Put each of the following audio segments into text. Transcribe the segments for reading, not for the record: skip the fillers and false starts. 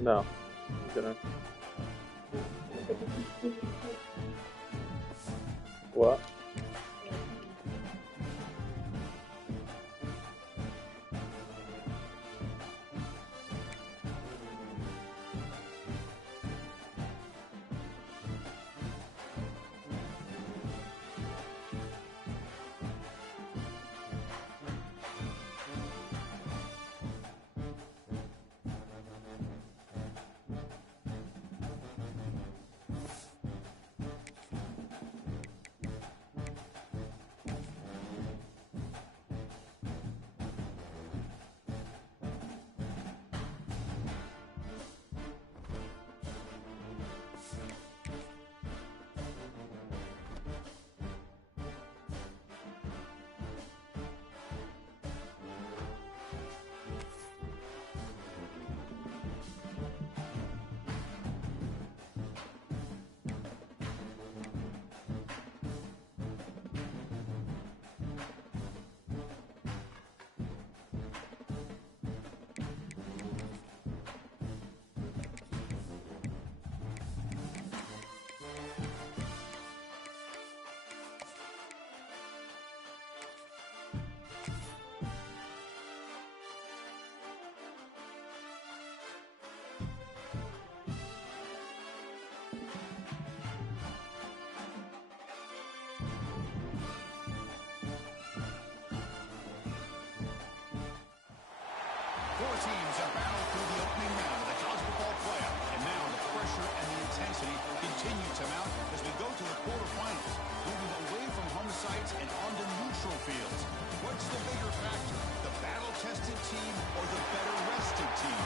No. Didn't. What? Four teams have battled through the opening round of the college football playoff, and now the pressure and the intensity continue to mount as we go to the quarterfinals, moving away from home sites and onto neutral fields. What's the bigger factor, the battle-tested team or the better-rested team?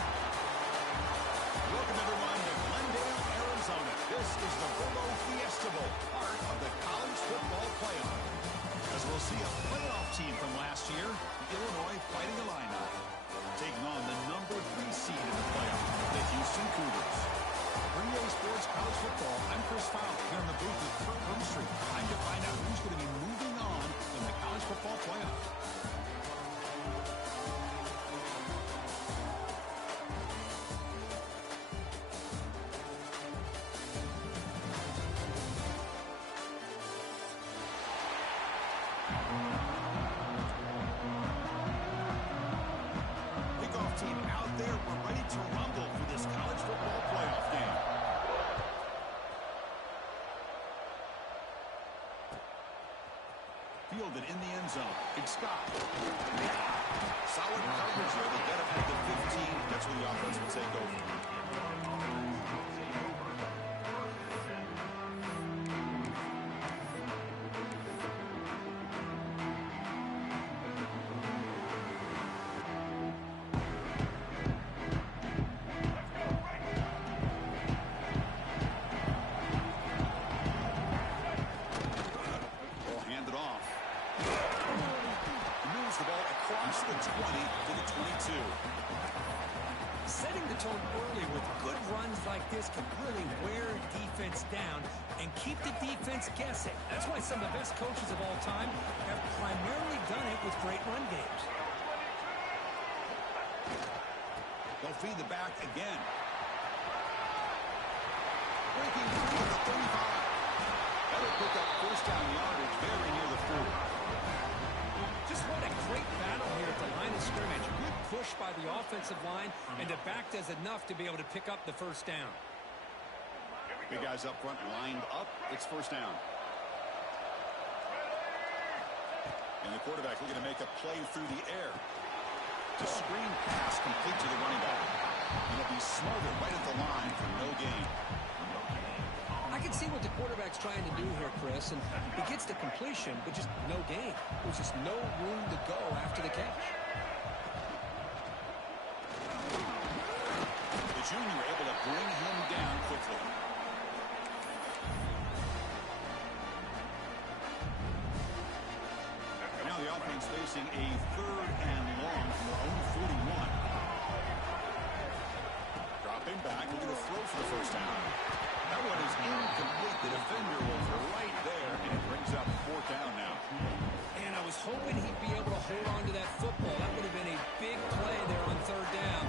Welcome, everyone, to Glendale, Arizona. This is the Robo Fiesta Bowl, part of the college football playoff. As we'll see a playoff team from last year, the Illinois Fighting Illini, taking on the number 3 seed in the playoff, the Houston Cougars. For EA Sports College Football, I'm Chris Fowler here in the booth with Kurt Wormstreet. Time to find out who's going to be moving on in the college football playoff. Team out there, we're ready to rumble for this college football playoff game. Fielded in the end zone. It's Scott. Solid coverage here. They get up at the 15. That's where the offense will take over. The 20 to the 22. Setting the tone early with good runs like this can really wear defense down and keep the defense guessing. That's why some of the best coaches of all time have primarily done it with great run games. They'll feed the back again. Breaking through to the 35. That'll pick up first down yardage very near the 40. Just what a great battle here at the line of scrimmage. Good push by the offensive line, and the back does enough to be able to pick up the first down. Big guys up front lined up. It's first down. And the quarterback looking to make a play through the air. The screen pass complete to the running back. And it'll be smothered right at the line for no gain. I can see what the quarterback's trying to do here, Chris, and he gets the completion, but just no gain. There's just no room to go after the catch. The junior able to bring him down quickly. Now the offense facing a 3rd and long from their own 41. Dropping back, looking to throw for the first down. That one is incomplete. The defender was right there, and it brings up 4th down now. And I was hoping he'd be able to hold on to that football. That would have been a big play there on 3rd down.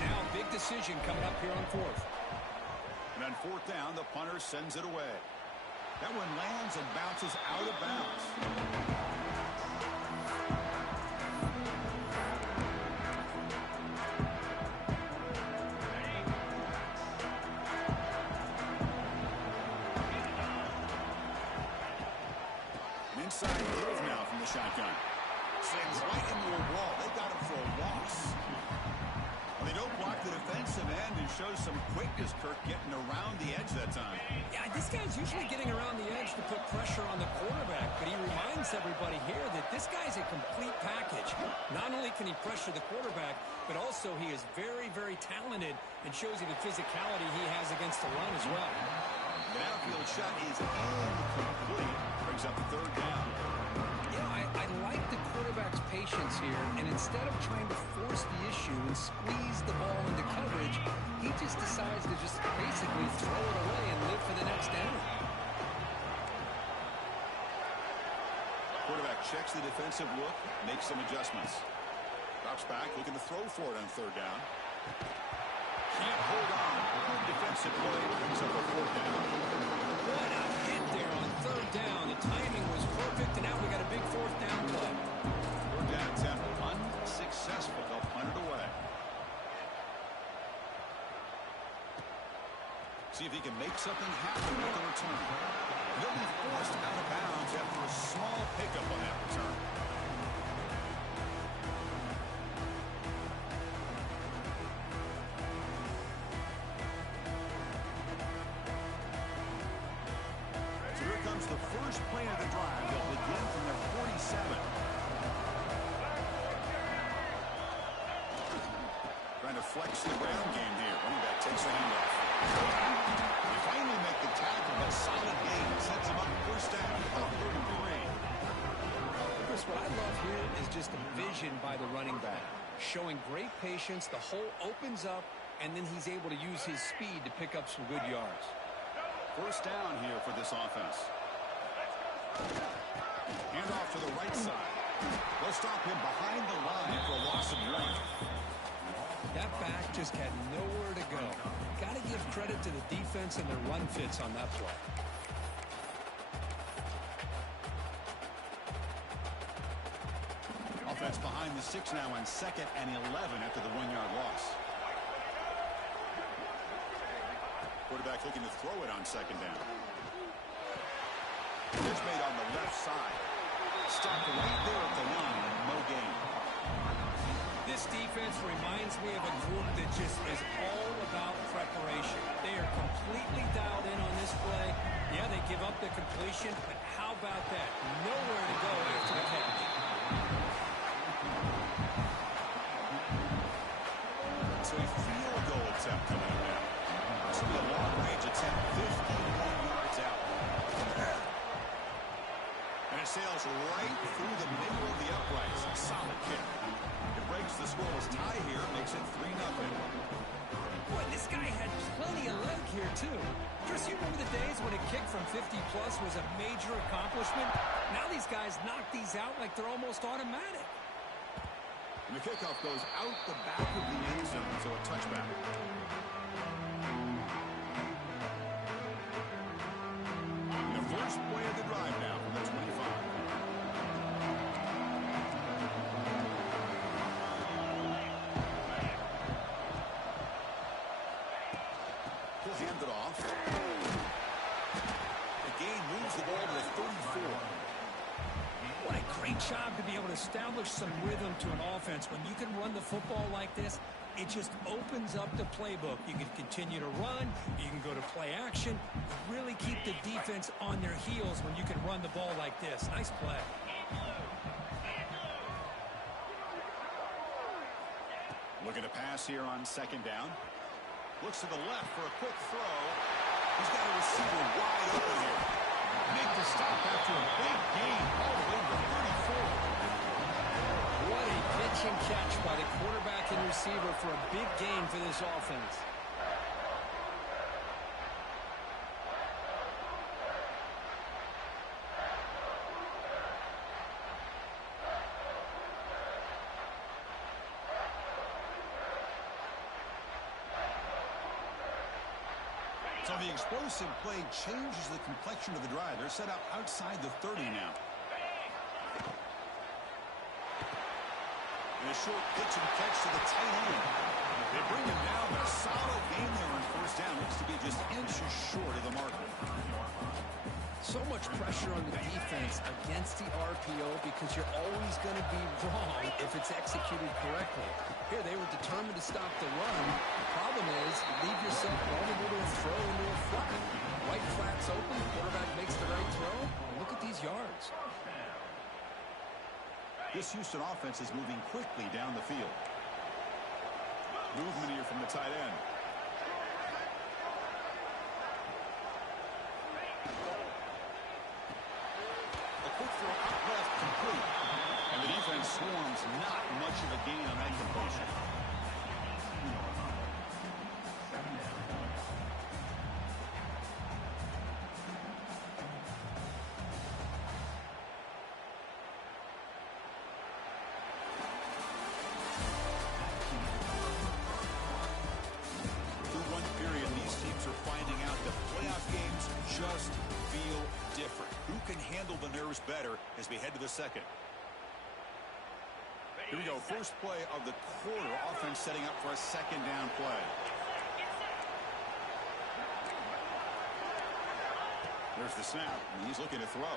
Now, big decision coming up here on fourth. And on fourth down, the punter sends it away. That one lands and bounces out of bounds. Inside move now from the shotgun. Slams right into a wall. They got him for a loss. Well, they don't block the defensive end and shows some quickness, Kirk, getting around the edge that time. Yeah, this guy's usually getting around the edge to put pressure on the quarterback, but he reminds everybody here that this guy's a complete package. Not only can he pressure the quarterback, but also he is very, very talented and shows you the physicality he has against the run as well. The outfield shot is incomplete. Brings up the third down. I like the quarterback's patience here, and instead of trying to force the issue and squeeze the ball into coverage, he just decides to just basically throw it away and live for the next down. Quarterback checks the defensive look, makes some adjustments. Drops back, looking to throw for it on third down. Can't hold on. Good defensive play, brings up a fourth down. What a hit there on third down. The timing was perfect, and now we got a big fourth down play. Third down attempt unsuccessful. They'll punt it away. See if he can make something happen with the return. He'll be forced out of bounds after a small pickup on that return. The first play of the drive. They'll begin from their 47. Trying to flex the ground game here. Running back takes the handoff. They finally make the tackle, but solid gain sets them up first down about 33. Chris, what I love here is just the vision by the running back. Showing great patience, the hole opens up, and then he's able to use his speed to pick up some good yards. First down here for this offense. Hand off to the right side. They'll stop him behind the line for a loss of 1. That back just had nowhere to go. Got to give credit to the defense and their run fits on that play. Offense behind the 6 now on 2nd and 11 after the 1-yard loss. Quarterback looking to throw it on 2nd down. Pitch made on the left side. Stopped right there at the line. No gain. This defense reminds me of a group that just is all about preparation. They are completely dialed in on this play. Yeah, they give up the completion, but how about that? Nowhere to go after the catch. So a field goal attempt coming up now. This will be a long-range attempt, 51 yards out. And it sails right through the middle of the uprights. Solid kick. It breaks the scoreless tie here, makes it 3-0. Boy, this guy had plenty of leg here, too. Chris, you remember the days when a kick from 50-plus was a major accomplishment? Now these guys knock these out like they're almost automatic. And the kickoff goes out the back of the end zone, so a touchback. And the first play of the drive now from the 25. He'll hand it off. The gain moves the ball to the 34. What a great job to be able to establish some rhythm to an offense. When you can run the football like this, it just opens up the playbook. You can continue to run. You can go to play action. Really keep the defense on their heels when you can run the ball like this. Nice play. Looking to pass here on 2nd down. Looks to the left for a quick throw. He's got a receiver wide open here. Make the stop after a big gain all the way to 34. What a pitch and catch by the quarterback and receiver for a big gain for this offense. So the explosive play changes the complexion of the drive. They're set up outside the 30 now. And a short pitch and catch to the tight end. They bring him down, but a solid game there on first down. Looks to be just inches short of the marker. So much pressure on the defense against the RPO because you're always going to be wrong if it's executed correctly. Here, they were determined to stop the run. The problem is, you leave yourself vulnerable to a throw into a flat. Right flat's open, the quarterback makes the right throw. Look at these yards. This Houston offense is moving quickly down the field. Movement here from the tight end. A quick throw out left, complete. And the defense swarms, not much of a gain on that completion. Just feel different. Who can handle the nerves better as we head to the second? Here we go. First play of the quarter. Offense setting up for a second down play. There's the snap, and he's looking to throw.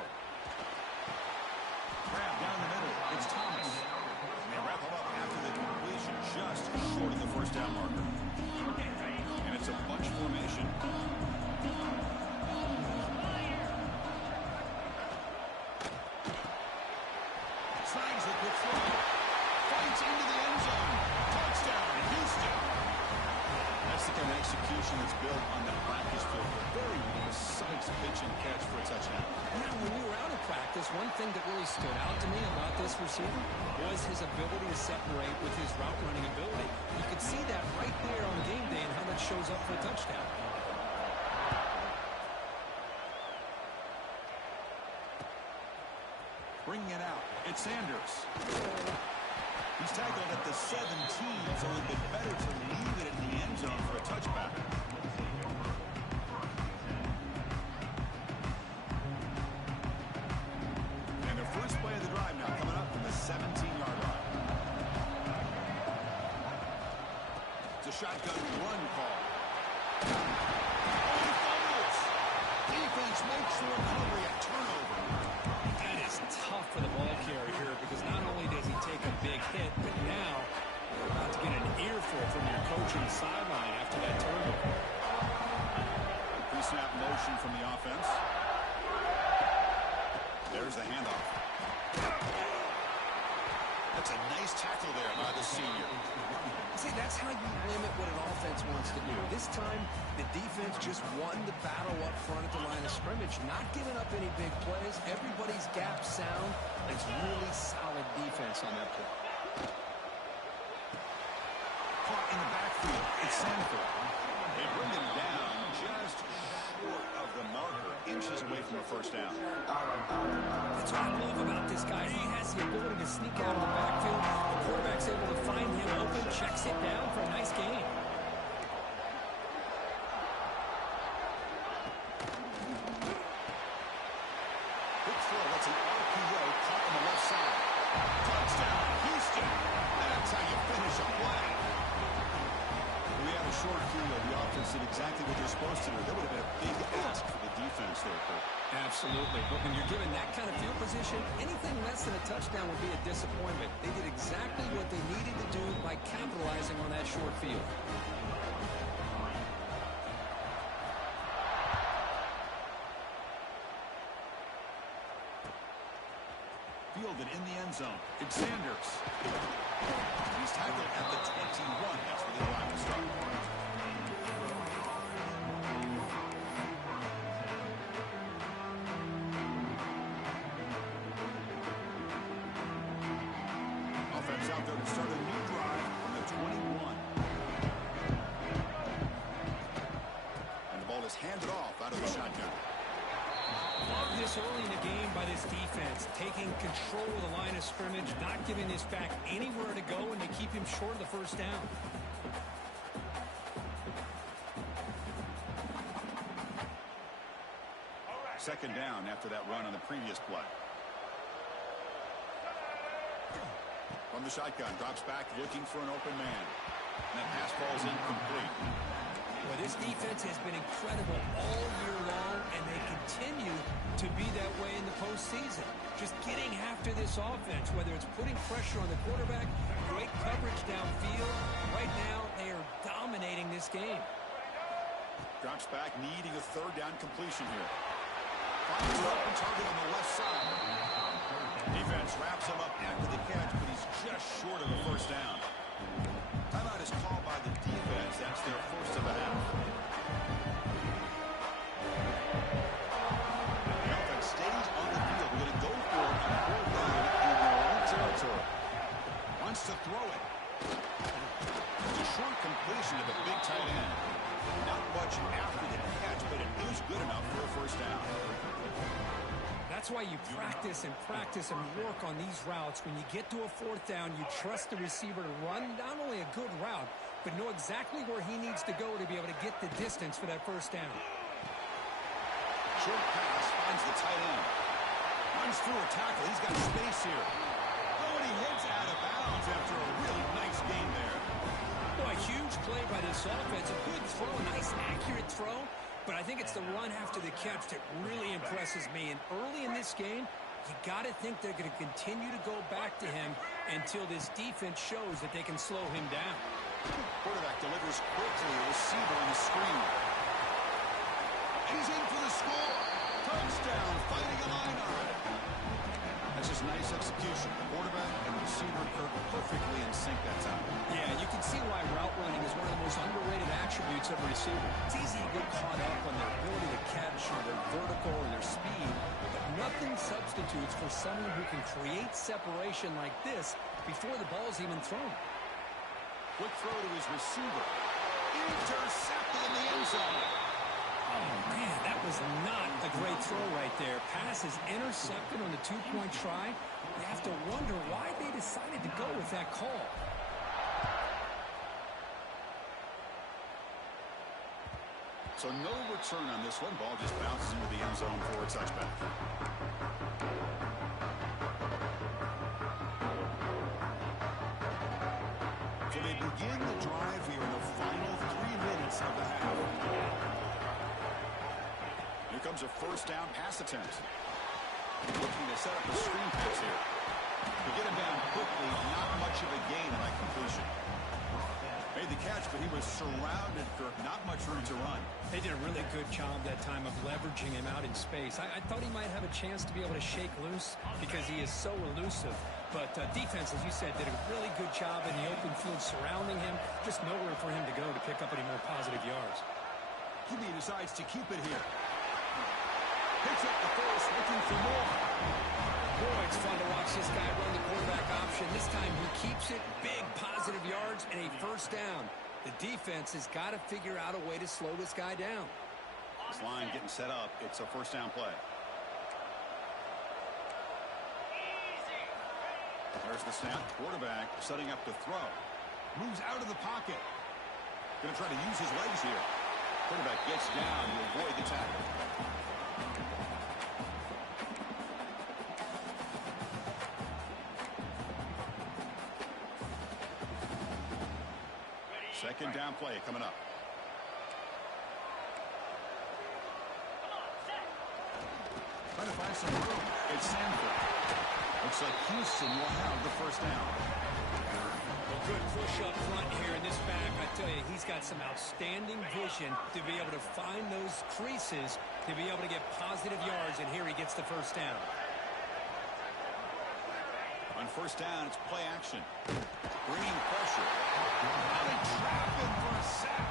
Grab down the middle. It's Thomas. And they wrap him up after the completion, just short of the first down marker. And it's a bunch formation. Slides the quick throw. Fights into the end zone. Touchdown, Houston. That's the kind of execution that's built on the practice field. A very precise pitch and catch for a touchdown. Now, when we were out of practice, one thing that really stood out to me about this receiver was his ability to separate with his route running ability. You could see that right there on game day and how that shows up for a touchdown. Bringing it out. It's Sanders. He's tackled at the 17, so it would be better to leave it in the end zone for a touchback. And the first play of the drive now coming up from the 17-yard line. It's a shotgun run call. He fumbles. Defense makes the recovery, a turnover. Tough for the ball carrier here because not only does he take a big hit, but now you're about to get an earful from your coach on the sideline after that turnover. Pre-snap motion from the offense. There's the handoff. That's a nice tackle there by the senior. See, that's how you limit what an offense wants to do. This time, the defense just won the battle up front at the line of scrimmage, not giving up any big plays. Everybody's gap sound. It's really solid defense on that play. Caught in the backfield. It's Sanford. They bring him down just short of the marker, inches away from a first down. That's what I love about this guy. He has the ability to sneak out of the backfield. The quarterback's able to find him open, checks it down for a nice gain. Quick throw. That's an RPO caught on the left side. Touchdown, Houston. That's how you finish a play. We had a short field. The offense did exactly what they're supposed to do. That would have been a big ask for the defense there, Kurt. Absolutely. But when you're given that kind of field position, anything less than a touchdown would be a disappointment. They did exactly what they needed to do by capitalizing on that short field. Fielded in the end zone. It's Sanders. He's tackled at the 21. That's where they allow him to start. Offense out there to start a new drive from the 21. And the ball is handed off out of the shotgun. Love this early in the game by this defense, taking control of the line of scrimmage, not giving this back anywhere to go, and they keep him short of the first down. second down after that run on the previous play. From the shotgun, drops back looking for an open man. And that pass falls incomplete. Well, this defense has been incredible all year long, and they continue to be that way in the postseason. Just getting after this offense, whether it's putting pressure on the quarterback, great coverage downfield. Right now, they are dominating this game. Drops back, needing a third down completion here. Finds an open target on the left side. Defense wraps him up after the catch, but he's just short of the first down. Timeout is called by the defense. That's their first of the half. The offense stays on the field. We're going to go for it on fourth down in their own territory. Wants to throw it. It's a short completion to the big tight end. Not much after the catch, but it is good enough for a first down. That's why you practice and practice and work on these routes. When you get to a fourth down, you trust the receiver to run not only a good route, but know exactly where he needs to go to be able to get the distance for that first down. Short pass finds the tight end. Runs through a tackle. He's got space here. Oh, and he hits out of bounds after a really nice game there. Boy, a huge play by this offense. A good throw, a nice accurate throw. But I think it's the run after the catch that really impresses me. And early in this game, you got to think they're going to continue to go back to him until this defense shows that they can slow him down. Quarterback delivers quickly. Receiver on the screen. He's in for the score. Touchdown, fighting a line on it. That's just nice execution. The quarterback and the receiver are perfectly in sync that time. Yeah, you can see why route running is one of the most underrated attributes of a receiver. It's easy to get caught up on their ability to catch or their vertical or their speed, but nothing substitutes for someone who can create separation like this before the ball's even thrown. Quick throw to his receiver. Intercepted in the end zone. Oh, man, that was not a great throw right there. Pass is intercepted on the two-point try. You have to wonder why they decided to go with that call. So no return on this one. Ball just bounces into the end zone for a touchback. So they begin the drive here in the final 3 minutes of the half. Here comes a first down pass attempt. Looking to set up a screen pass here. To get him down quickly, not much of a gain on that completion. Made the catch, but he was surrounded for not much room to run. They did a really good job that time of leveraging him out in space. I thought he might have a chance to be able to shake loose because he is so elusive. But defense, as you said, did a really good job in the open field surrounding him. Just nowhere for him to go to pick up any more positive yards. QB decides to keep it here. Picks up the first, looking for more. Boy, it's fun to watch this guy run the quarterback option. This time he keeps it, big positive yards, and a first down. The defense has got to figure out a way to slow this guy down. This line getting set up. It's a first down play. There's the snap. Quarterback setting up to throw. Moves out of the pocket. Going to try to use his legs here. Quarterback gets down to avoid the tackle. Second down play coming up. Trying to find some room. It's Sanford. Looks like Houston will have the first down. A good push up front here in this back. I tell you, he's got some outstanding vision to be able to find those creases, to be able to get positive yards, and here he gets the first down. On first down, it's play action. Bringing pressure. Now they trap him for a sack.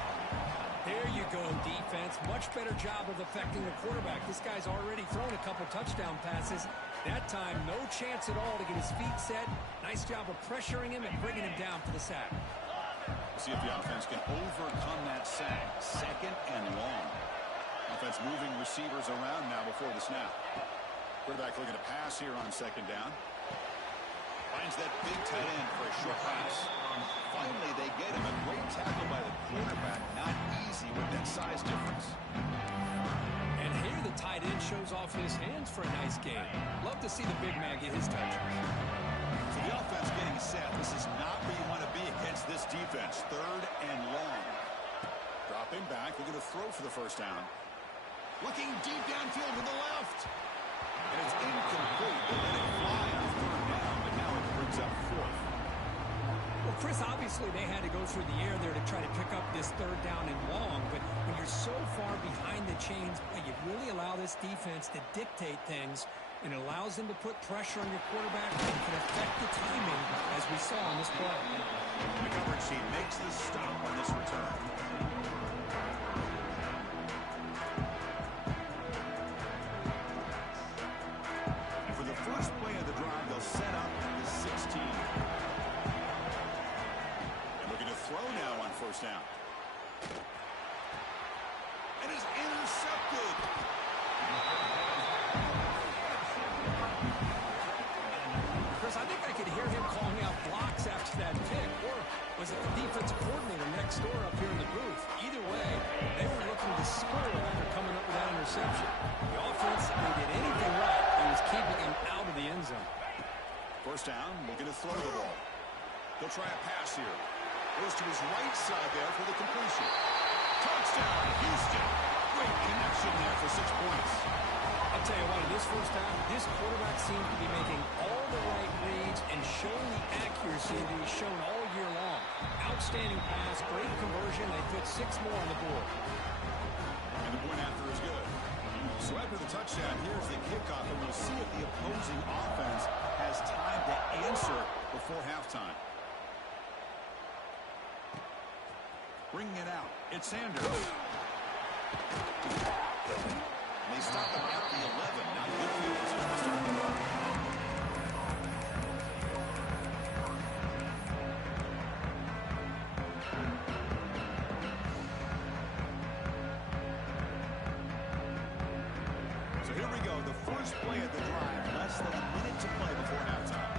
There you go, defense. Much better job of affecting the quarterback. This guy's already thrown a couple touchdown passes. That time, no chance at all to get his feet set. Nice job of pressuring him and bringing him down for the sack. See if the offense can overcome that sack. Second and long. Offense moving receivers around now before the snap. Quarterback looking to pass here on second down. Finds that big tight end for a short pass. Finally, they get him. A great tackle by the quarterback. Not easy with that size difference. And here the tight end shows off his hands for a nice game. Love to see the big man get his touches. So the offense getting set. This is not where you want to be against this defense. 3rd and long. Dropping back. They're going to throw for the first down. Looking deep downfield to the left. And it's incomplete. They let it fly on 3rd down, but now it brings up 4th. Well, Chris, obviously they had to go through the air there to try to pick up this 3rd down and long, but when you're so far behind the chains, you really allow this defense to dictate things, and it allows them to put pressure on your quarterback and can affect the timing, as we saw on this play. The coverage team makes the stop on this return. And for the first play of the drive, they'll set up at the 16. Throw now on 1st down. And is intercepted. Chris, I think I could hear him calling out blocks after that pick. Or was it the defensive coordinator next door up here in the booth? Either way, they were looking to score after coming up with that interception. The offense, if they did anything right, it was keeping him out of the end zone. 1st down, looking to throw the ball. He'll try a pass here. Goes to his right side there for the completion. Touchdown, Houston. Great connection there for 6 points. I'll tell you what, in this first down, this quarterback seems to be making all the right reads and showing the accuracy that he's shown all year long. Outstanding pass, great conversion. They put 6 more on the board. And the point after is good. So after the touchdown, here's the kickoff, and we'll see if the opposing offense has time to answer before halftime. Bringing it out. It's Sanders. They stop him at the 11. Now good field position to start the run. So here we go. The first play of the drive. Less than a minute to play before halftime.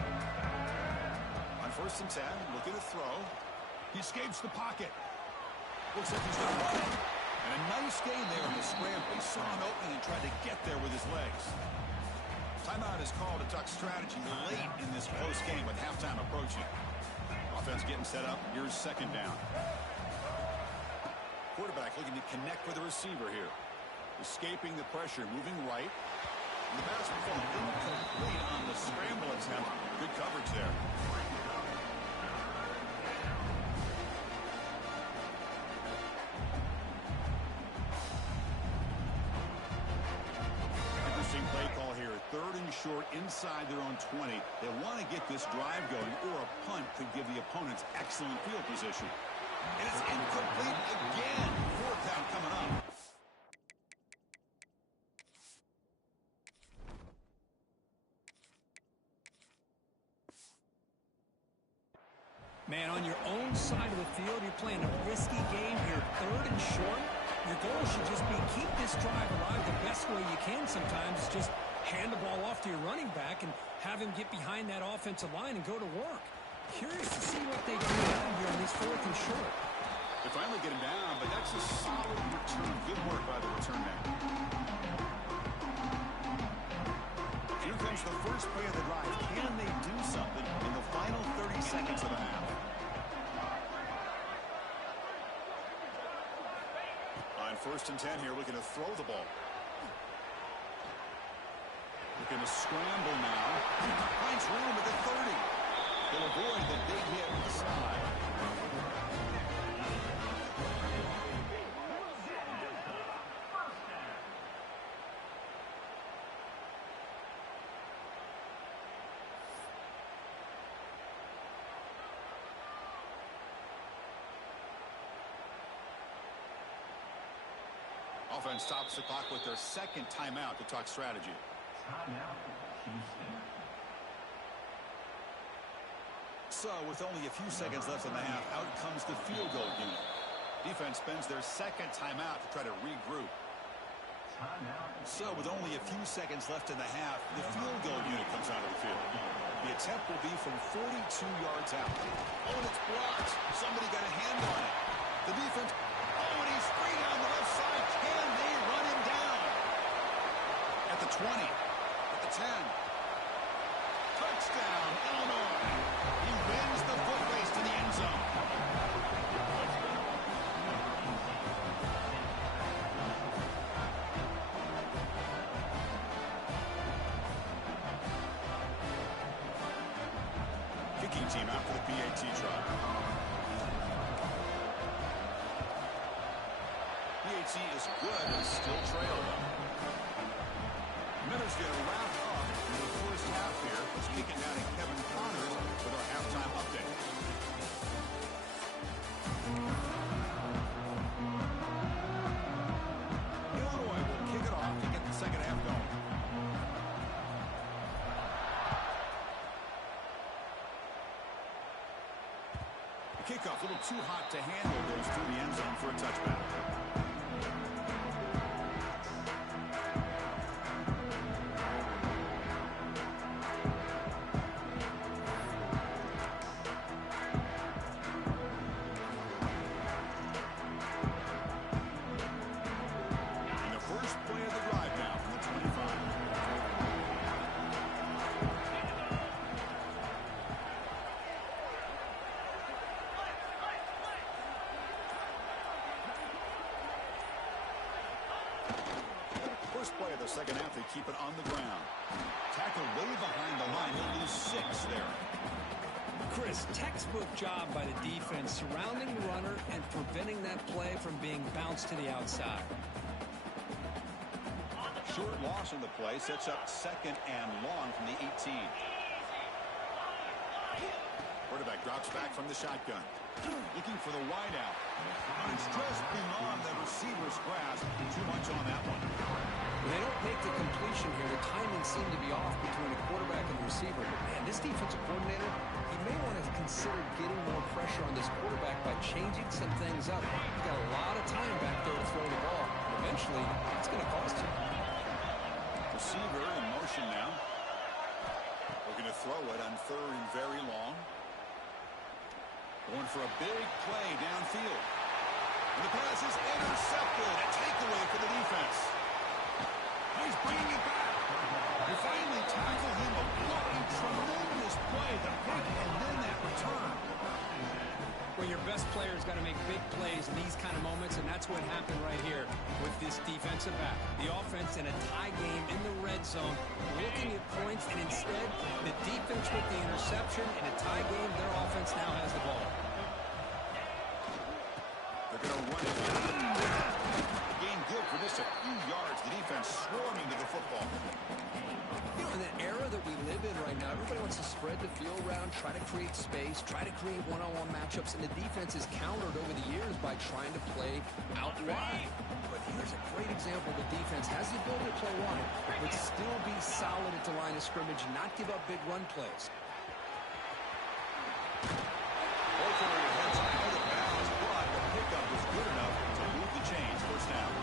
On 1st and 10, looking to throw. He escapes the pocket. Looks like he's got it. And a nice gain there in the scramble. He saw an opening and tried to get there with his legs. Timeout is called a Duck strategy late in this close game with halftime approaching. Offense getting set up. Here's 2nd down. Quarterback looking to connect with the receiver here. Escaping the pressure, moving right. And the pass will incomplete on the scramble attempt. Good coverage there. Play call here. 3rd and short inside their own 20. They want to get this drive going, or a punt could give the opponents excellent field position. And it's incomplete again. 4th down coming up. Man, on your own side of the field, you're playing a risky game here. 3rd and short. Your goal should just be keep this drive alive the best way you can sometimes. Just hand the ball off to your running back and have him get behind that offensive line and go to work. Curious to see what they do now here on this 4th and short. They finally get him down, but that's a solid return. Good work by the return man. Here comes the first play of the drive. Can they do something in the final 30 seconds of the half? On 1st and 10 here, looking to throw the ball. Looking to scramble now. Finds room at the 30. They'll avoid the big hit with the slide. Offense stops the clock with their 2nd timeout to talk strategy. So, with only a few seconds left in the half, out comes the field goal unit. Defense spends their 2nd timeout to try to regroup. So, with only a few seconds left in the half, the field goal unit comes onto the field. The attempt will be from 42 yards out. Oh, and it's blocked. Somebody got a hand on it. The defense... Oh, and he's free down the left side. Can they run him down? the 20, at the 10. Touchdown, Illinois. He wins the foot race to the end zone. Kicking team out for the PAT try. PAT is good and still trail them. Miller's going to wrap up in the first half here. Let's kick it down to Kevin Connors with our halftime update. Illinois will kick it off to get the second half going. The kickoff a little too hot to handle, goes through the end zone for a touchback. First play of the second half, they keep it on the ground. Tackle way behind the line. They'll lose 6 there. Chris, textbook job by the defense surrounding the runner and preventing that play from being bounced to the outside. Short loss in the play sets up second and long from the 18. Quarterback drops back from the shotgun. Looking for the wide out. It's just beyond the receiver's grasp. Too much on that one. When they don't make the completion here, the timing seemed to be off between the quarterback and the receiver. But man, this defensive coordinator, he may want to consider getting more pressure on this quarterback by changing some things up. He's got a lot of time back there to throw the ball. And eventually, it's going to cost him. Receiver in motion now. Looking to throw it on third and very long. Going for a big play downfield. And the pass is intercepted. A takeaway for the defense. He's bringing it back. They finally tackle him. A tremendous play. The pick and then that return. Well, your best player's got to make big plays in these kind of moments, and that's what happened right here with this defensive back. The offense in a tie game in the red zone, looking at points, and instead, the defense with the interception. In a tie game, their offense now has the ball. They're going to run it. Gain good for just a few yards. The defense swarming to the football. You know, in the era that we live in right now, everybody wants to spread the field around, try to create space, try to create one-on-one matchups, and the defense is countered over the years by trying to play out wide. But here's a great example. The defense has the ability to play wide, but still be solid at the line of scrimmage, not give up big run plays. Ultimately, heads out of bounds, but the pickup was good enough to move the chains. First down.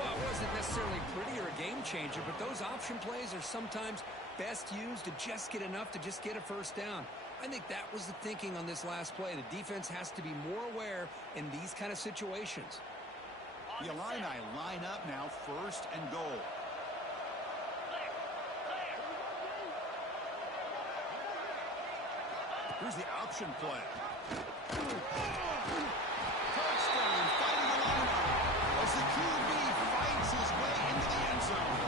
Well, it wasn't necessarily pretty or a game changer, but those option plays are sometimes best used to just get enough to just get a first down. I think that was the thinking on this last play. The defense has to be more aware in these kind of situations. The Illini line up now, first and goal. Here's the option play. Touchdown, fighting the Illini as the QB fights his way into the end zone.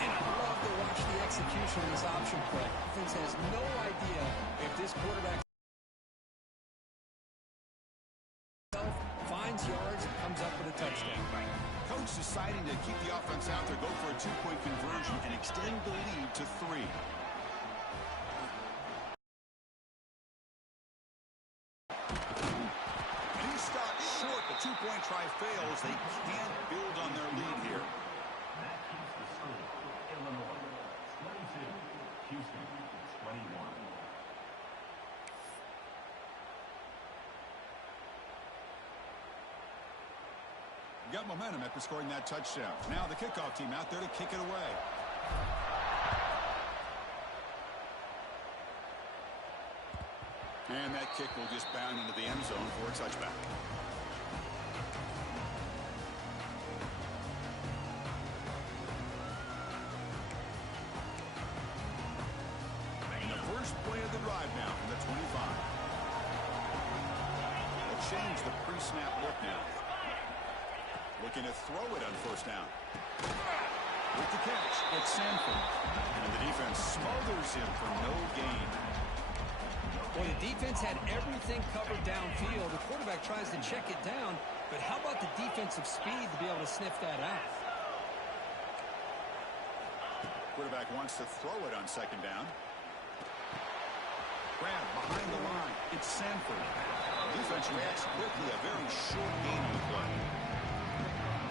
And I love to watch the execution of this option play. Offense has no idea if this quarterback finds yards and comes up with a touchdown. Coach deciding to keep the offense out there, go for a two-point conversion, and extend the lead to 3. He stopped short. The two-point try fails. They can't build on their lead here. Got momentum after scoring that touchdown. Now the kickoff team out there to kick it away. And that kick will just bound into the end zone for a touchback. change the pre-snap look now. Looking to throw it on first down. With the catch, it's Sanford. And the defense smothers him for no gain. Well, the defense had everything covered downfield. The quarterback tries to check it down, but how about the defensive speed to be able to sniff that out? Quarterback wants to throw it on second down. Grab behind the line. It's Sanford. Defense reacts quickly. A very short gain on the play.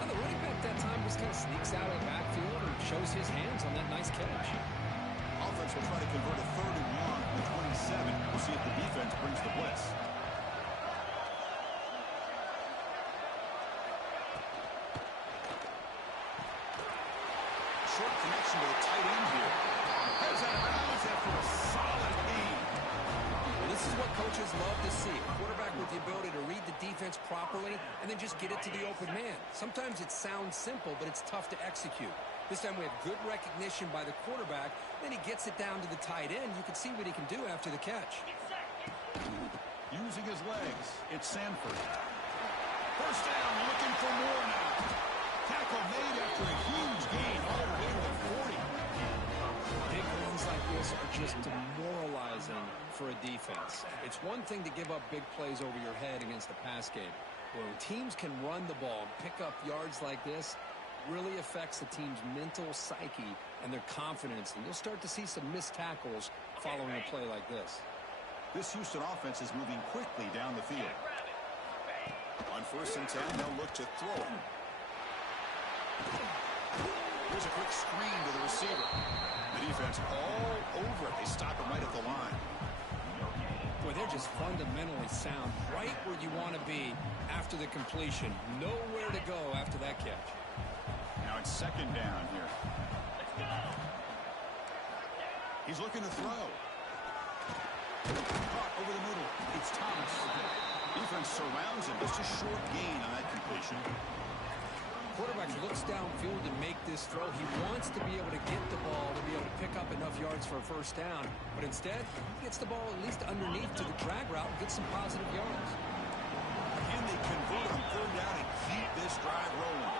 Well, the running back that time just kind of sneaks out of the backfield or shows his hands on that nice catch. Offense will try to convert a 3rd and long from 27. We'll see if the defense brings the blitz. Short connection to the tight end here. Goes out of bounds after a solid gain. Well, this is what coaches love to see. A quarterback with the ability to read the defense properly and then just get it to the open man. Sometimes it sounds simple, but it's tough to execute. This time we have good recognition by the quarterback. Then he gets it down to the tight end. You can see what he can do after the catch. Using his legs, it's Sanford. First down, looking for more now. Tackle made after a huge gain all the way to the 40. Big runs like this are just demoralizing for a defense. It's one thing to give up big plays over your head against the pass game. When teams can run the ball and pick up yards like this, really affects the team's mental psyche and their confidence, and you'll start to see some missed tackles following a play like this. This Houston offense is moving quickly down the field. On 1st and 10, they'll look to throw it. Here's a quick screen to the receiver. The defense all over it. They stop him right at the line. Boy, they're just fundamentally sound, right where you want to be after the completion. Nowhere to go after that catch. Now it's 2nd down here. He's looking to throw. Caught over the middle. It's Thomas. Defense surrounds him. Just a short gain on that completion. Quarterback looks downfield to make this throw. He wants to be able to get the ball to be able to pick up enough yards for a first down. But instead, he gets the ball at least underneath to the drag route and gets some positive yards. Can they convert on 3rd down and keep this drive rolling?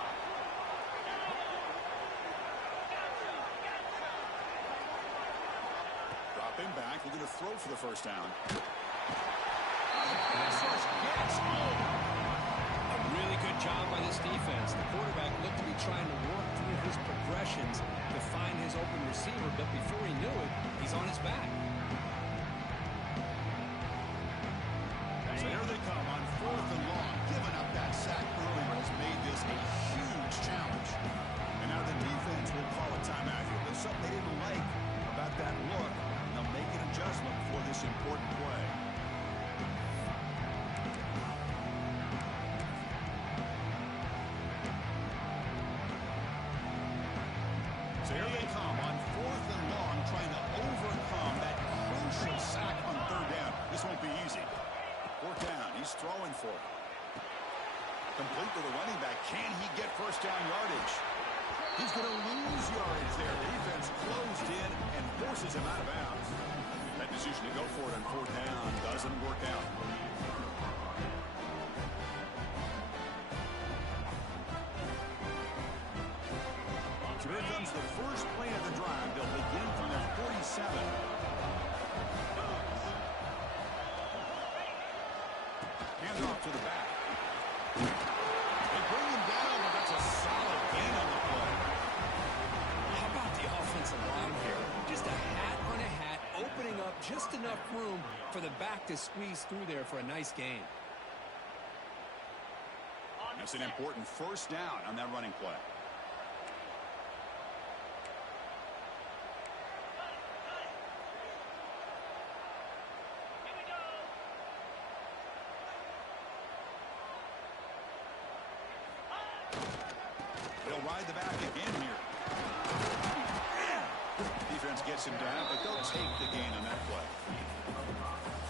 Dropping back, looking to throw for the first down. A really good job by this defense. The quarterback looked to be trying to work through his progressions to find his open receiver, but before he knew it, he's on his back. So here they come on 4th and long. Giving up that sack earlier has made this a huge challenge. And now the defense will call a timeout here. There's something they didn't like about that look. They'll make an adjustment for this important play. So here they come on 4th and long, trying to overcome that crucial sack on 3rd down. This won't be easy. 4th down, he's throwing for it. Complete to the running back. Can he get first down yardage? He's going to lose yardage there. The defense closed in and forces him out of bounds. That decision to go for it on 4th down doesn't work out. So here comes the first play of the drive. They'll begin from their 47. Hand off to the back. They bring him down, but that's a solid gain on the play. How about the offensive line here? Just a hat on a hat, opening up just enough room for the back to squeeze through there for a nice gain. That's an important first down on that running play. They'll ride the back again here. Defense gets him down, but they'll take the gain on that play.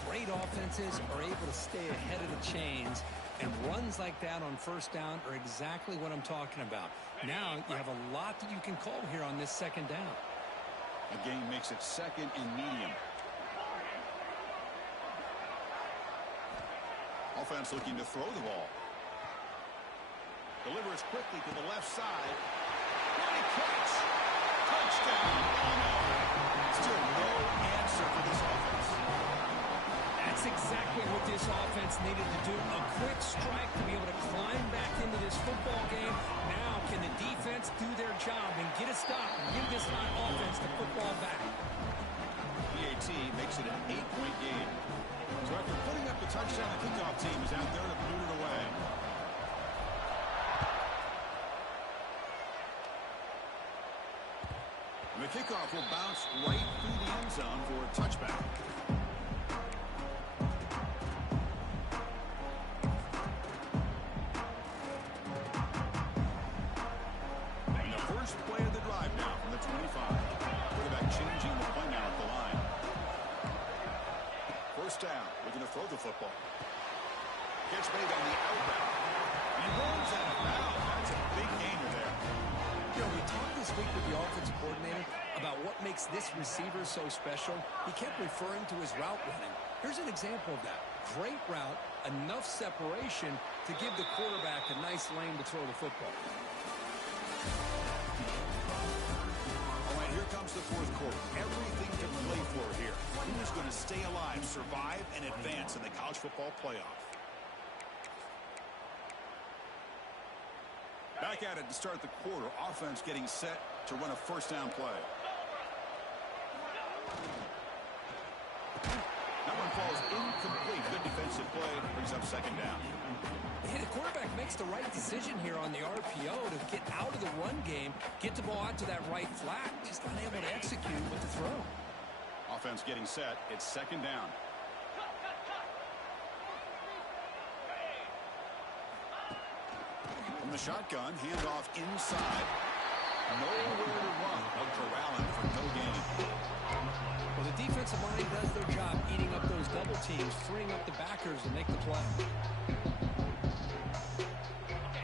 Great offenses are able to stay ahead of the chains, and runs like that on first down are exactly what I'm talking about. Now you have a lot that you can call here on this 2nd down. The gain makes it 2nd and medium. offense looking to throw the ball. Delivers quickly to the left side. Great catch. Touchdown, Illinois. Still no answer for this offense. That's exactly what this offense needed to do. A quick strike to be able to climb back into this football game. Now can the defense do their job and get a stop and give this hot offense the football back? PAT makes it an 8-point game. So after putting up the touchdown, the kickoff team is out there to boot it away. And the kickoff will bounce right through the end zone for a touchback. And the first play of the drive now from the 25. Quarterback changing the play now at the line. First down, looking to throw the football. Catch made on the out route. And he rolls out of bounds. That's a big gainer there. You know, we talked this week with the offensive coordinator about what makes this receiver so special. He kept referring to his route running. Here's an example of that. Great route, enough separation to give the quarterback a nice lane to throw the football. All right, here comes the fourth quarter. Everything to play for here. Who's going to stay alive, survive, and advance in the college football playoff? Back at it to start the quarter. Offense getting set to run a first down play. That one falls incomplete. Good defensive play. Brings up second down. Hey, the quarterback makes the right decision here on the RPO to get out of the run game, get the ball out to that right flat. Just unable to execute with the throw. Offense getting set. It's second down. From the shotgun, handoff inside. Nowhere to run. Out corralling for no gain. Well, the defensive line does their job eating up those double teams, freeing up the backers to make the play.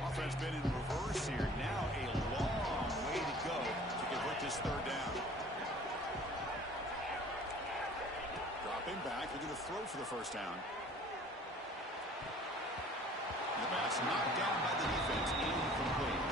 Offense been in reverse here. Now a long way to go to convert this third down. Dropping back, looking to throw for the first down. The pass knocked down by the defense, incomplete.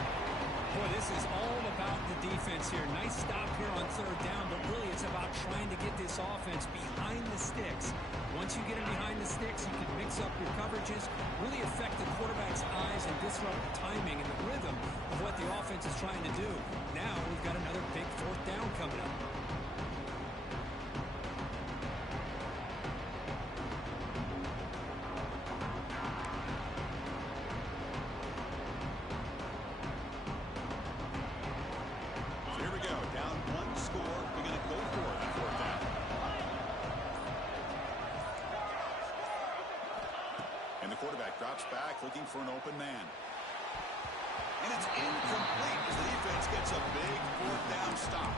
Boy, this is all about the defense here. Nice stop here on third down, but really it's about trying to get this offense behind the sticks. Once you get them behind the sticks, you can mix up your coverages, really affect the quarterback's eyes and disrupt the timing and the rhythm of what the offense is trying to do. Now we've got another big fourth down coming up. Drops back, looking for an open man. And it's incomplete as the defense gets a big fourth down stop.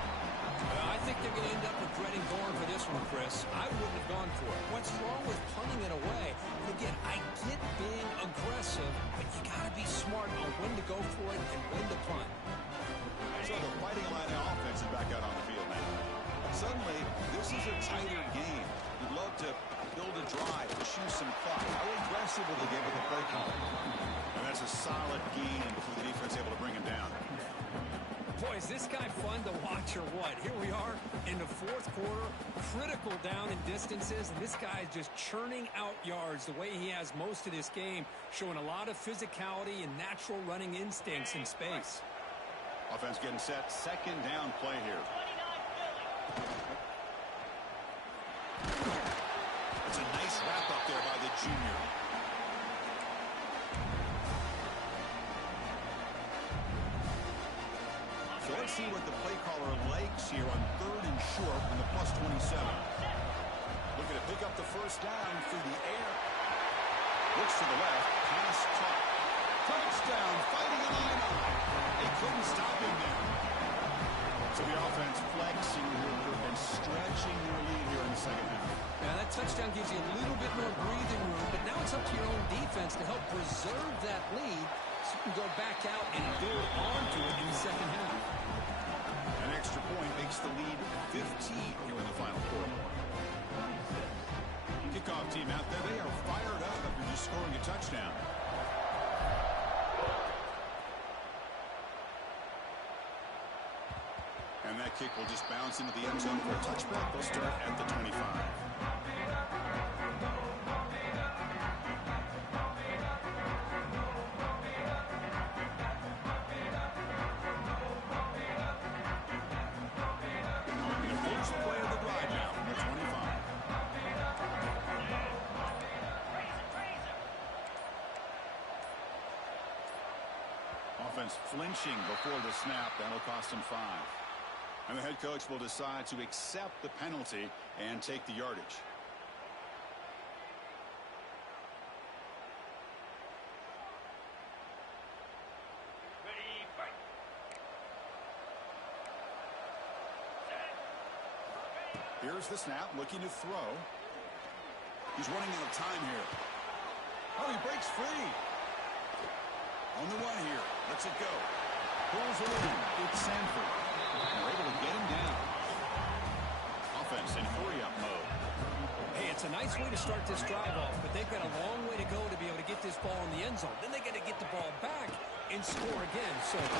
I think they're going to end up regretting going for this one, Chris. I wouldn't have gone for it. What's wrong with punting it away? And again, I get being aggressive, but you got to be smart on when to go for it and when to punt. So the Fighting Illini offense is back out on the field now. Suddenly, this is a tighter game. You'd love to build a drive, to shoot some clock. How aggressive will they get with the play call? And that's a solid gain before the defense able to bring him down. Boy, is this guy fun to watch or what? Here we are in the fourth quarter, critical down in distances, and this guy is just churning out yards the way he has most of this game, showing a lot of physicality and natural running instincts in space. Offense getting set, second down play here. It's a nice wrap up there by the junior. So let's see what the play caller likes here on third and short from the +27. Looking to pick up the first down through the air. Looks to the left, pass caught. Touchdown, Fighting Illini. They couldn't stop him there. So the offense flexing here and stretching their lead here in the second half. Now that touchdown gives you a little bit more breathing room, but now it's up to your own defense to help preserve that lead so you can go back out and build onto it in the second half. An extra point makes the lead 15 here in the final quarter. Kickoff team out there, they are fired up after just scoring a touchdown. And that kick will just bounce into the end zone for a touchback. They'll start at the 25. The first play of the drive now from the 25. Offense flinching before the snap. That'll cost him 5. And the head coach will decide to accept the penalty and take the yardage. Here's the snap, looking to throw. He's running out of time here. Oh, he breaks free. On the run here. Lets it go. Pulls it in. It's Sanford. And they're able to get him down. Offense in hurry-up mode. Hey, it's a nice way to start this drive off, but they've got a long way to go to be able to get this ball in the end zone. Then they got to get the ball back and score again. So 5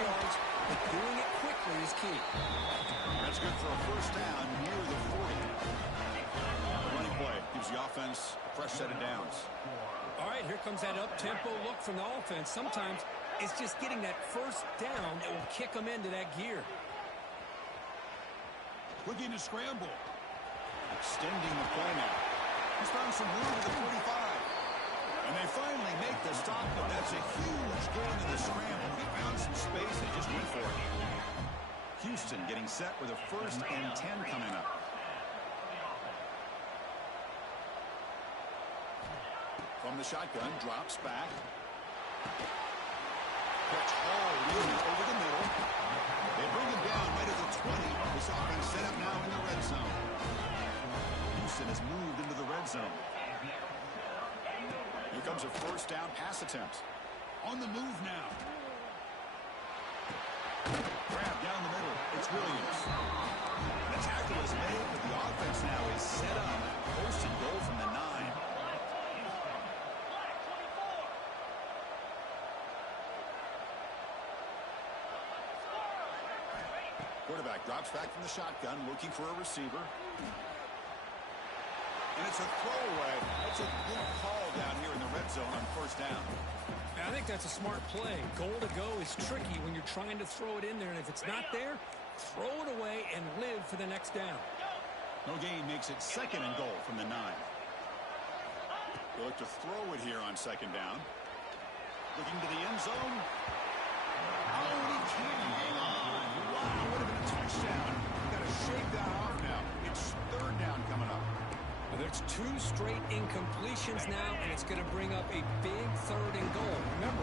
yards, but doing it quickly is key. That's good for a first down near the 40. Running play gives the offense a fresh set of downs. All right, here comes that up-tempo look from the offense. Sometimes it's just getting that first down that will kick them into that gear. Looking to scramble. Extending the play now. He's found some room at the 45. And they finally make the stop, but that's a huge gain in the scramble. He found some space and just went for it. Houston getting set with a 1st and 10 coming up. From the shotgun, drops back. Catch all over the middle. They bring him down right at the 20. This offense set up now in the red zone. Houston has moved into the red zone. Here comes a first down pass attempt. On the move now. Grab down the middle. It's Williams. The tackle is made, but the offense now is set up. First and goal from the 9. Quarterback drops back from the shotgun, looking for a receiver. And it's a throwaway. That's a good call down here in the red zone on first down. I think that's a smart play. Goal to go is tricky when you're trying to throw it in there, and if it's not there, throw it away and live for the next down. No gain makes it 2nd and goal from the 9. They look to throw it here on 2nd down. Looking to the end zone. Oh, and he can't hang on. Wow, would have been a touchdown. Got to shake that off now. It's 3rd down coming up. Well, there's 2 straight incompletions now, and it's going to bring up a big 3rd and goal. Remember,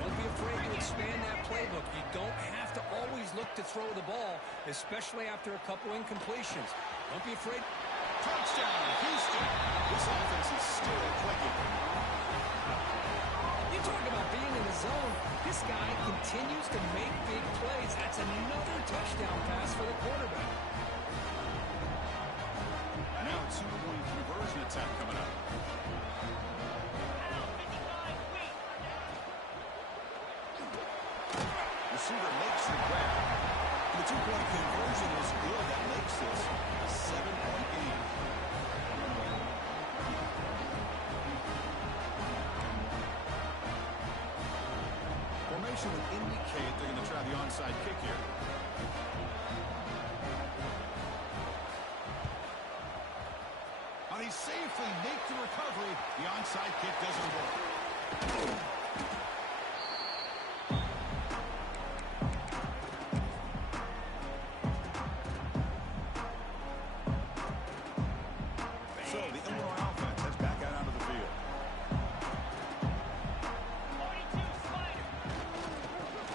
don't be afraid to expand that playbook. You don't have to always look to throw the ball, especially after a couple incompletions. Don't be afraid. Touchdown, Houston. This offense is still clicking. You talk about being in the zone. This guy continues to make big plays. That's another touchdown pass for the quarterback. Now a 2-point conversion attempt coming up. Receiver makes the grab. The 2-point conversion is good. That makes this a 7-point game. Formation would indicate they're going to try the onside kick here. They safely make the recovery. The onside kick doesn't work. So the Illinois offense heads back out onto the field.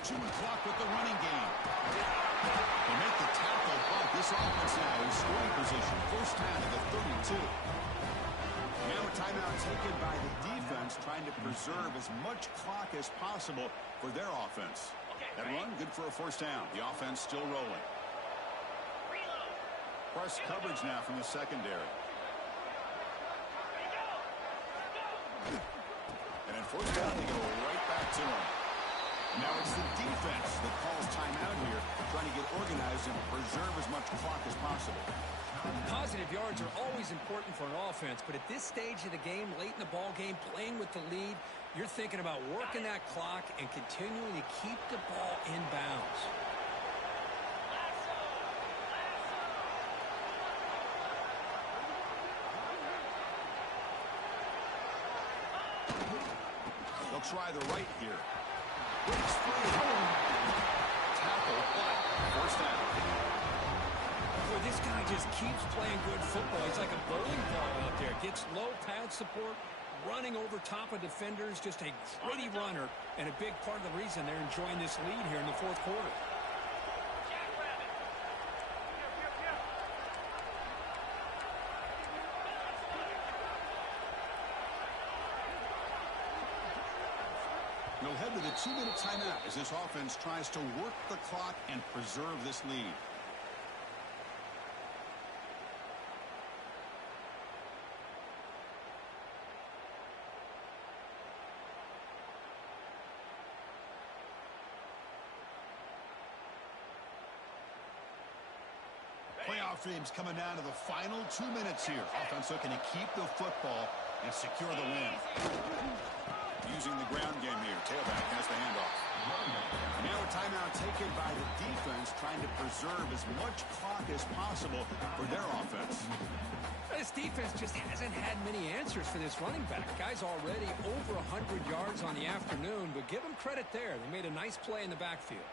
Chewing clock with the running game. They make the tackle, but this offense now in scoring position. First down at the 32. Now a timeout taken by the defense, trying to preserve as much clock as possible for their offense. That run, good for a first down. The offense still rolling. Press coverage now from the secondary. And then first down, they go right back to him. Now it's the defense that calls timeout here, trying to get organized and preserve as much clock as possible. Positive yards are always important for an offense, but at this stage of the game, late in the ball game, playing with the lead, you're thinking about working that clock and continuing to keep the ball in bounds. They'll try the right here. Breaks free. Tackle, but first down. Boy, this guy just keeps playing good football. He's like a bowling ball out there. Gets low pad support, running over top of defenders. Just a gritty runner, and a big part of the reason they're enjoying this lead here in the fourth quarter. We'll head to the 2-minute timeout as this offense tries to work the clock and preserve this lead. Playoff dreams coming down to the final 2 minutes here. Offense looking to keep the football and secure the win. Using the ground game here. Tailback has the handoff. Now a timeout taken by the defense, trying to preserve as much clock as possible for their offense. This defense just hasn't had many answers for this running back. Guy's already over 100 yards on the afternoon, but give him credit there. They made a nice play in the backfield.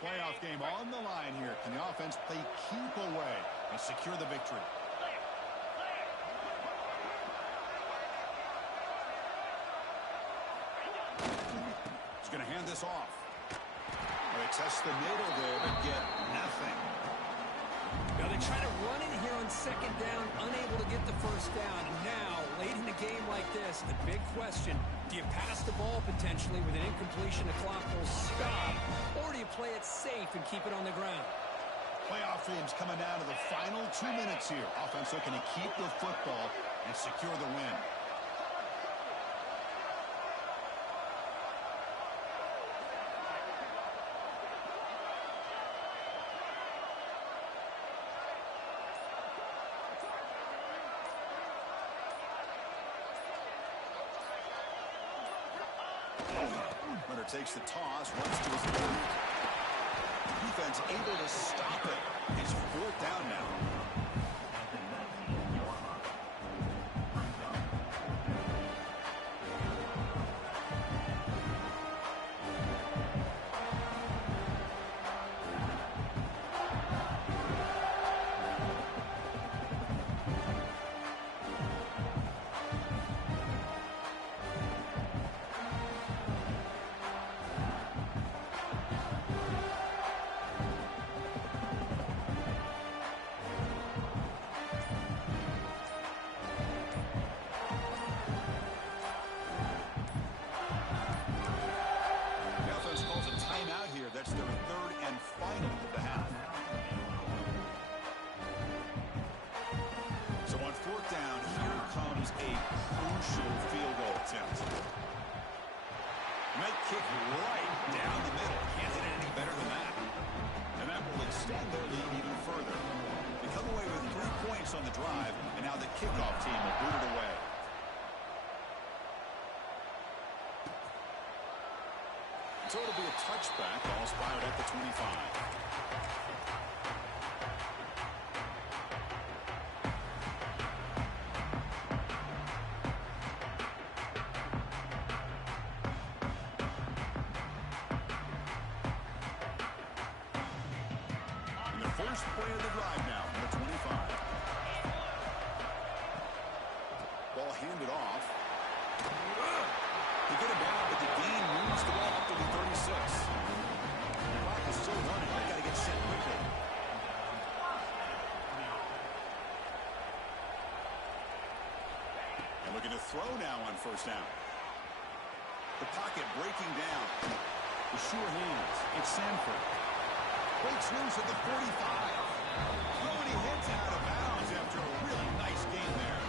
Playoff game on the line here. Can the offense play keep away and secure the victory? He's going to hand this off. They test the middle there, but get nothing. Now they try to run in here on second down, unable to get the first down. And now, late in a game like this, the big question, do you pass the ball potentially with an incompletion, the clock will stop, or do you play it safe and keep it on the ground? Playoff games coming down to the final 2 minutes here. Offense looking to keep the football and secure the win. Runner takes the toss, runs to his left. Defense able to stop it. It's fourth down now. That's their third and final of the half. So on fourth down, here comes a crucial field goal attempt. Might kick right down the middle. Can't hit it any better than that. And that will extend their lead even further. They come away with 3 points on the drive, and now the kickoff team will boot it away. So it'll be a touchback, ball spotted at the 25. And the first play of the drive now from the 25. Ball handed off. They get him down, but the gain moves the ball up to the 36. The clock is still running. They got to get set quickly. And looking to throw now on first down. The pocket breaking down. The sure hands. It's Sanford. Breaks loose at the 45. Oh, and he hits it out of bounds after a really nice game there.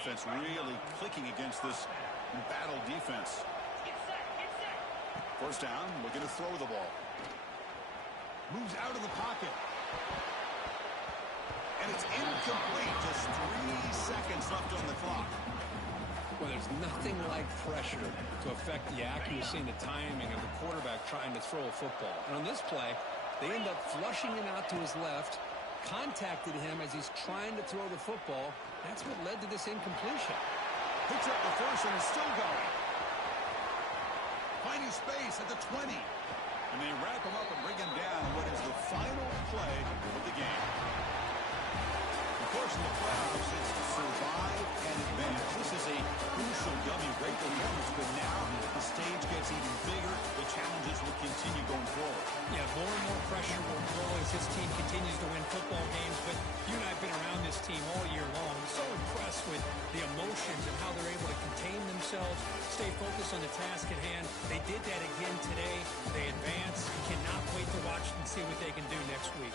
offense really clicking against this battle defense. First down, looking to throw the ball. Moves out of the pocket. And it's incomplete. Just 3 seconds left on the clock. Well, there's nothing like pressure to affect the accuracy and the timing of the quarterback trying to throw a football. And on this play, they end up flushing him out to his left, contacted him as he's trying to throw the football. That's what led to this incompletion. Picks up the first and is still going. Finding space at the 20. And they wrap him up and bring him down what is the final play of the game. Of course, in the playoffs, it's to survive and advance. This is a crucial W. Great performance, but now the stage gets even bigger. The challenges will continue going forward. Yeah, more and more pressure will grow as this team continues to win football games. But you and I have been around this team all year long. I'm so impressed with the emotions and how they're able to contain themselves, stay focused on the task at hand. They did that again today. They advance. Cannot wait to watch and see what they can do next week.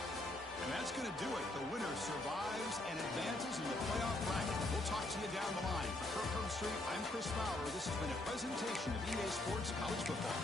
And that's going to do it. The winner survives and advances in the playoff bracket. We'll talk to you down the line. For Kirk Herbstreit, I'm Chris Fowler. This has been a presentation of EA Sports College Football.